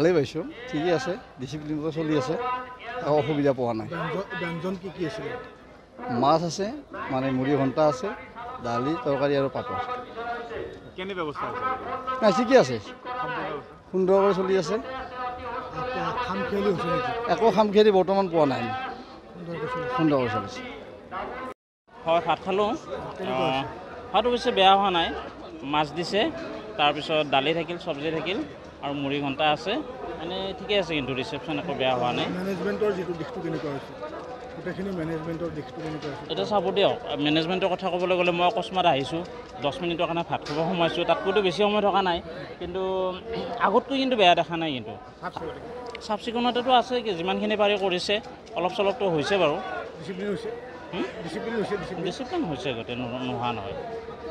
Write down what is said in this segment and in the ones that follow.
ভালেই পাইছোঁ, ঠিকেই আছে, ডিচিপ্লিনটো চলি আছে, একো অসুবিধা পোৱা নাই। ব্যঞ্জন কি আছিল? মাছ আছে, মানে মুড়ি ঘণ্টা আছে, দালি, তৰকাৰী আৰু পাপৰ। কেনে ব্যৱস্থা আছে? নাই, ঠিকেই আছে, সুন্দৰভাৱে চলি আছে। খামখেয়ালি হৈছে নেকি? একো খামখেয়ালি বৰ্তমান পোৱা নাই, সুন্দৰভাৱে চলিছে। হয়, ভাত খালোঁ। ভাত অৱশ্যে বেয়া হোৱা নাই, মাছ দিছে, তাৰপিছত দালি থাকিল, চব্জি থাকিল আৰু মুড়ি ঘণ্টা আছে, মানে ঠিকে আছে, কিন্তু ৰিচেপশ্যন একো বেয়া হোৱা নাই। মেনেজমেণ্টৰ যিটো দিশটো কেনেকুৱা হৈছে? গোটেইখিনি মেনেজমেণ্টৰ দিশটো কেনেকুৱা হৈছে? এতিয়া চাব দিয়ক, মেনেজমেণ্টৰ কথা ক'বলৈ গ'লে মই অকস্মাত আহিছোঁ, 10 মিনিটৰ কাৰণে ভাত খাব সোমাইছোঁ, তাতকৈতো বেছি সময় থকা নাই, কিন্তু আগতকৈ কিন্তু বেয়া দেখা নাই। কিন্তু চাফ চিকুণতাটো আছে, যিমানখিনি পাৰি কৰিছে, অলপ চলপটো হৈছে বাৰু। ডিচিপ্লিন হৈছে, গোটেই নোহোৱা নহয়,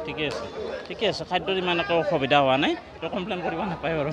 ঠিকে আছে, খাদ্যৰ ইমান একো অসুবিধা হোৱা নাই, কমপ্লেইন কৰিব নাপায় বাৰু।